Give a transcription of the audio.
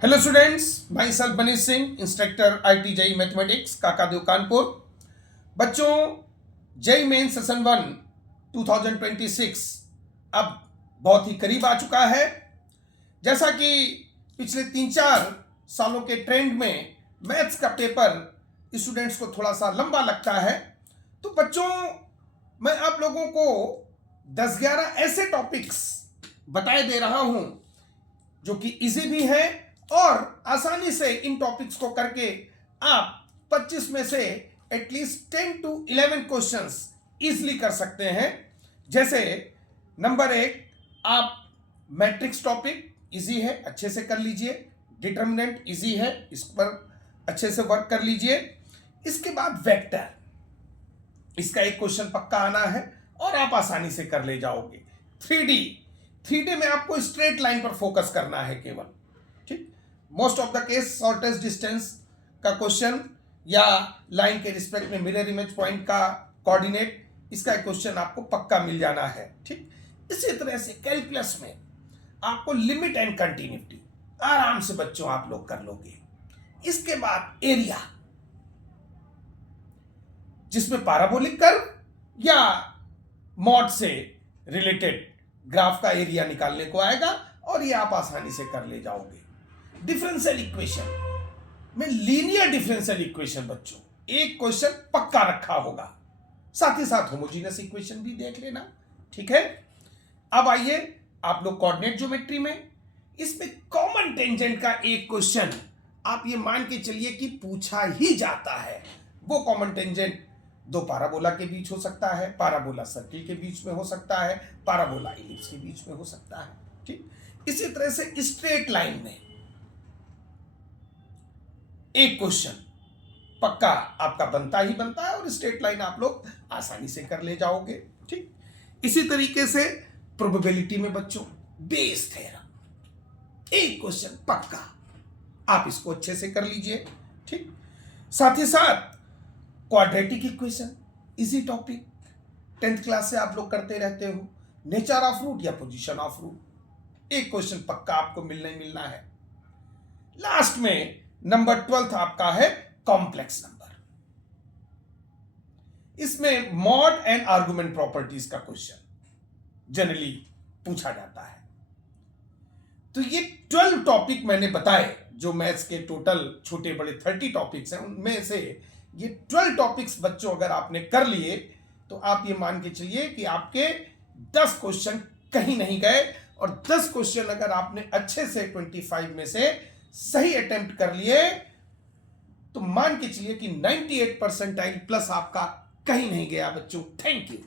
Hello students, myself Manish Singh, instructor IT JEE mathematics, Kakadeo Kanpur. बच्चों, JEE main session 1 2026 अब बहुत ही करीब आ चुका है। जैसा कि पिछले 3-4 सालों के ट्रेंड में मैथ्स का पेपर स्टूडेंट्स को थोड़ा सा लंबा लगता है, तो बच्चों मैं आप लोगों को 10-11 ऐसे टॉपिक्स बताए दे रहा हूं जो कि इजी भी हैं और आसानी से इन टॉपिक्स को करके आप 25 में से एटलीस्ट 10 to 11 क्वेश्चंस इजीली कर सकते हैं। जैसे नंबर 1, आप मैट्रिक्स टॉपिक इजी है, अच्छे से कर लीजिए। डिटर्मिनेंट इजी है, इस पर अच्छे से वर्क कर लीजिए। इसके बाद वेक्टर, इसका एक क्वेश्चन पक्का आना है और आप आसानी से कर ले जाओगे। 3D में आपको स्ट्रेट लाइन पर फोकस करना है केवल, ठीक। Most of the case shortest distance का क्वेश्चन या लाइन के रिस्पेक्ट में मिरर इमेज पॉइंट का कोऑर्डिनेट, इसका एक क्वेश्चन आपको पक्का मिल जाना है, ठीक। इसी तरह से कैलकुलस में आपको लिमिट एंड कंटिन्यूटी आराम से बच्चों आप लोग कर लोगे। इसके बाद एरिया, जिसमें पैराबोलिक कर्व या मॉड से रिलेटेड ग्राफ का एरिया निकालने को आएगा और ये आप आसानी से कर ले जाओगे। डिफरेंशियल इक्वेशन में लीनियर डिफरेंशियल इक्वेशन बच्चों एक क्वेश्चन पक्का रखा होगा, साथ ही साथ होमोजेनियस इक्वेशन भी देख लेना, ठीक है। अब आइए आप लोग कोऑर्डिनेट ज्योमेट्री में, इसमें कॉमन टेंजेंट का एक क्वेश्चन आप ये मान के चलिए कि पूछा ही जाता है। वो कॉमन टेंजेंट दो पैराबोला के बीच हो सकता है, पैराबोला सर्किल के बीच में हो सकता है, पैराबोला इलिप्स के बीच में हो सकता है, ठीक। इसी तरह से स्ट्रेट लाइन में एक क्वेश्चन पक्का आपका बनता ही बनता है और स्ट्रेट लाइन आप लोग आसानी से कर ले जाओगे, ठीक। इसी तरीके से प्रोबेबिलिटी में बच्चों बेस थ्योरम एक क्वेश्चन पक्का, आप इसको अच्छे से कर लीजिए, ठीक। साथ ही साथ quadratic equation, easy topic 10th class से आप लोग करते रहते हो। नेचर ऑफ रूट या पोजीशन ऑफ रूट एक क्वेश्चन पक्का आपको मिलना है। लास्ट में नंबर 12 आपका है कॉम्प्लेक्स नंबर, इसमें मॉड एंड आर्गुमेंट प्रॉपर्टीज का क्वेश्चन जनरली पूछा जाता है। तो ये 12 टॉपिक मैंने बताए, जो मैथ्स के टोटल छोटे बड़े 30 टॉपिक्स हैं, उनमें से ये 12 टॉपिक्स बच्चों अगर आपने कर लिए तो आप ये मान के चलिए कि आपके 10 क्वेश्चन कहीं नहीं गए। और 10 क्वेश्चन अगर आपने अच्छे से 25 में से सही अटेम्प्ट कर लिए तो मान के चलिए कि 98 परसेंटाइल प्लस आपका कहीं नहीं गया बच्चों। Thank you.